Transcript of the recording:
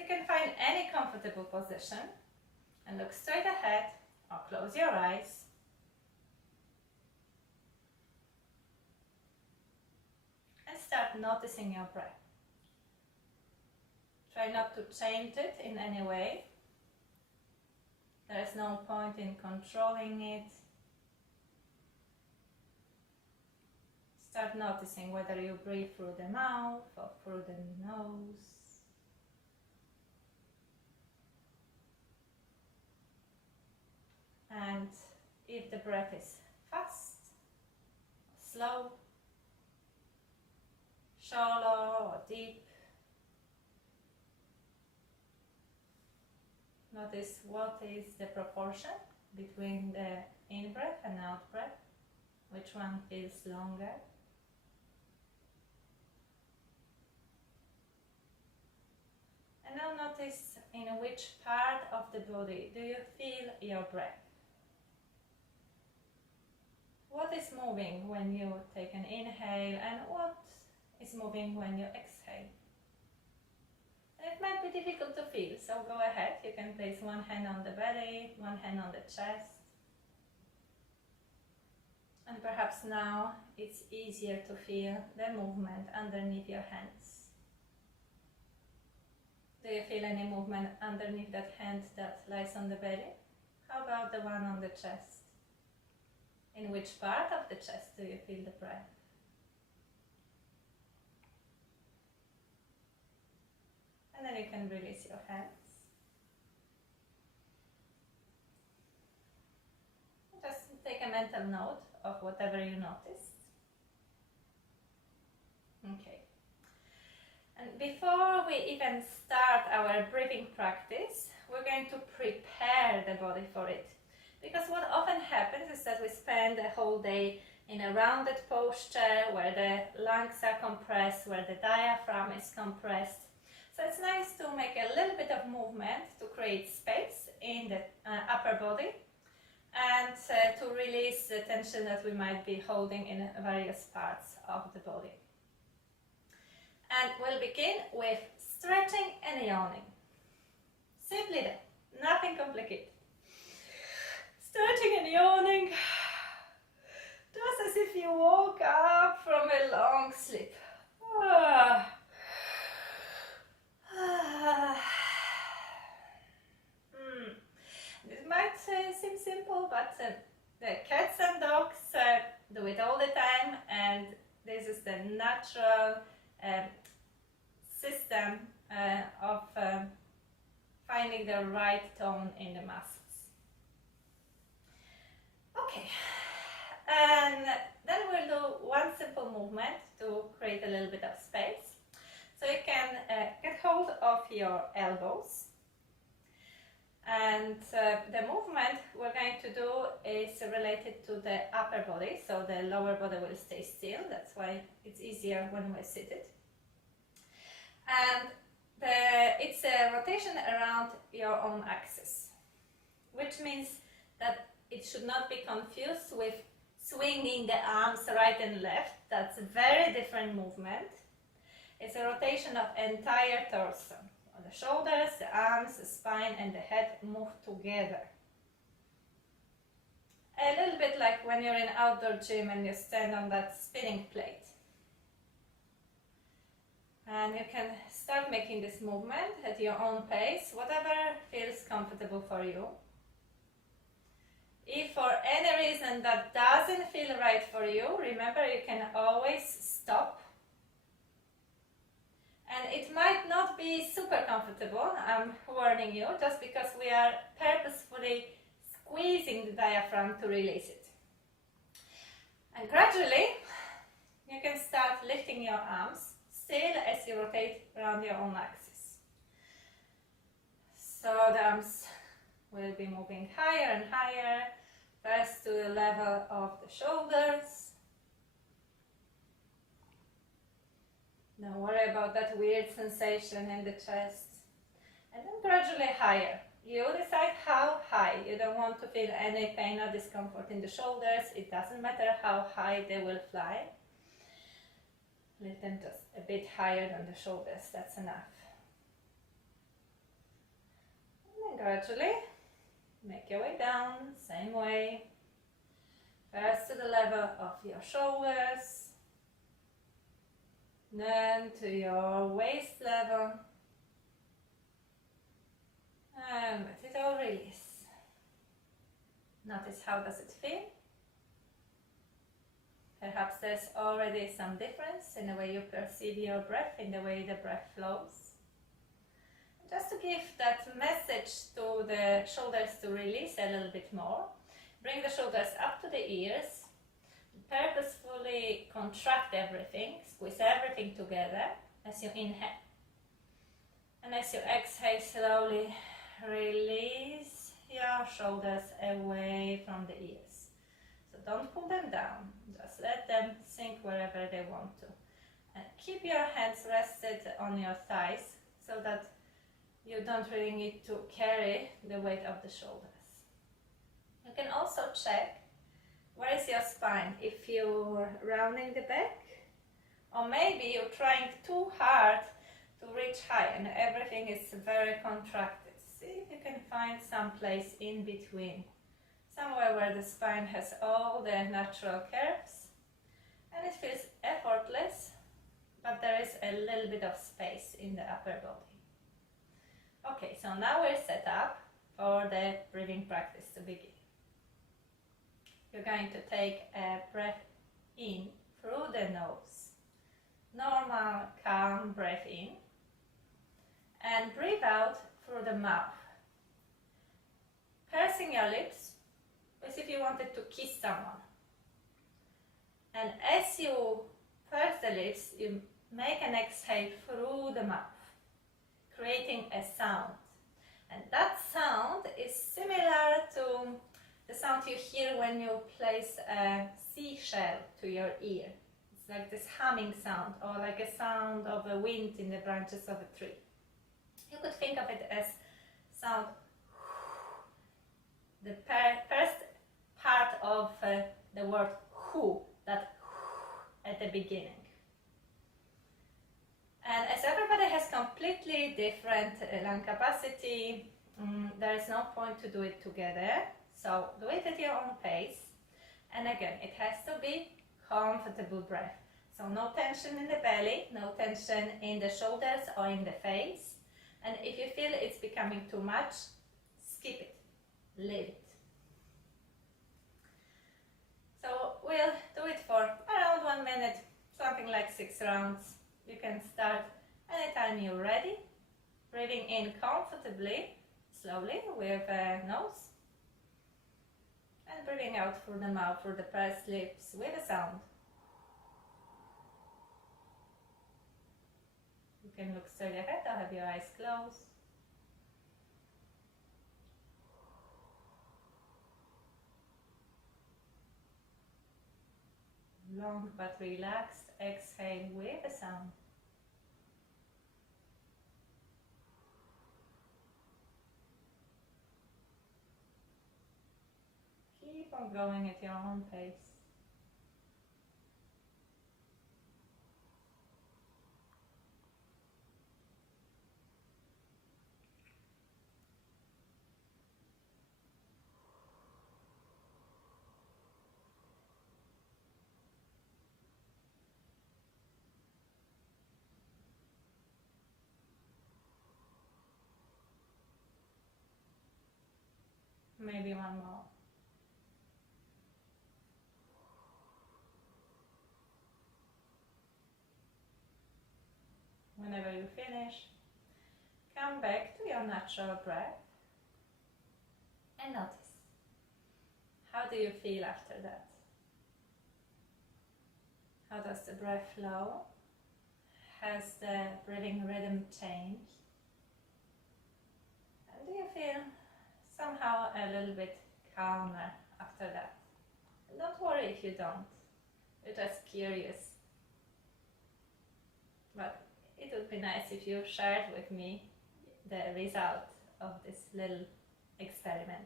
So you can find any comfortable position and look straight ahead or close your eyes. And start noticing your breath. Try not to change it in any way. There is no point in controlling it. Start noticing whether you breathe through the mouth or through the nose. And if the breath is fast, slow, shallow or deep, notice what is the proportion between the in-breath and out-breath, which one feels longer. And now notice in which part of the body do you feel your breath. What is moving when you take an inhale and what is moving when you exhale? And it might be difficult to feel, so go ahead. You can place one hand on the belly, one hand on the chest. And perhaps now it's easier to feel the movement underneath your hands. Do you feel any movement underneath that hand that lies on the belly? How about the one on the chest? In which part of the chest do you feel the breath? And then you can release your hands. Just take a mental note of whatever you noticed. Okay. And before we even start our breathing practice, we're going to prepare the body for it. Because what often happens is that we spend the whole day in a rounded posture where the lungs are compressed, where the diaphragm is compressed. So it's nice to make a little bit of movement to create space in the upper body and to release the tension that we might be holding in various parts of the body. And we'll begin with stretching and yawning. Simply that, nothing complicated. Stretching and yawning, just as if you woke up from a long sleep. This might seem simple, but the cats and dogs do it all the time, and this is the natural system of finding the right tone in the muscles. Okay, and then we'll do one simple movement to create a little bit of space. So you can get hold of your elbows, and the movement we're going to do is related to the upper body, so the lower body will stay still. That's why it's easier when we're seated. And it's a rotation around your own axis, which means that it should not be confused with swinging the arms right and left. That's a very different movement. It's a rotation of entire torso. The shoulders, the arms, the spine and the head move together. A little bit like when you're in an outdoor gym and you stand on that spinning plate. And you can start making this movement at your own pace, whatever feels comfortable for you. If for any reason that doesn't feel right for you, remember you can always stop. And it might not be super comfortable, I'm warning you, just because we are purposefully squeezing the diaphragm to release it. And gradually, you can start lifting your arms, still as you rotate around your own axis. So the arms will be moving higher and higher, first to the level of the shoulders. Don't worry about that weird sensation in the chest. And then gradually higher. You decide how high. You don't want to feel any pain or discomfort in the shoulders. It doesn't matter how high they will fly. Lift them just a bit higher than the shoulders. That's enough. gradually make your way down, same way. First to the level of your shoulders, then to your waist level, and let it all release. Notice how does it feel. Perhaps there's already some difference in the way you perceive your breath, in the way the breath flows. Just to give that message to the shoulders to release a little bit more, bring the shoulders up to the ears, purposefully contract everything, squeeze everything together as you inhale. And as you exhale, slowly release your shoulders away from the ears. So don't pull them down, just let them sink wherever they want to. And keep your hands rested on your thighs so that you don't really need to carry the weight of the shoulders. You can also check where is your spine, if you're rounding the back, or maybe you're trying too hard to reach high and everything is very contracted. See if you can find some place in between, somewhere where the spine has all the natural curves and it feels effortless, but there is a little bit of space in the upper body. Okay, so now we're set up for the breathing practice to begin. You're going to take a breath in through the nose, normal, calm breath in, and breathe out through the mouth, pursing your lips as if you wanted to kiss someone. And as you purse the lips, you make an exhale through the mouth, creating a sound. And that sound is similar to the sound you hear when you place a seashell to your ear. It's like this humming sound, or like a sound of the wind in the branches of a tree. You could think of it as sound, the first part of the word who, that at the beginning. And as everybody has completely different lung capacity, there is no point to do it together. So do it at your own pace. And again, it has to be comfortable breath. So no tension in the belly, no tension in the shoulders or in the face. And if you feel it's becoming too much, skip it, leave it. So we'll do it for around 1 minute, something like 6 rounds. You can start anytime you're ready, breathing in comfortably, slowly with a nose, and breathing out through the mouth, through the pursed lips with a sound. You can look straight ahead or have your eyes closed. Long but relaxed exhale with a sound. Keep on going at your own pace. Maybe one more. Whenever you finish, come back to your natural breath and notice. How do you feel after that? How does the breath flow? Has the breathing rhythm changed? And do you feel somehow a little bit calmer after that? And don't worry if you don't. You're just curious. But it would be nice if you shared with me the result of this little experiment.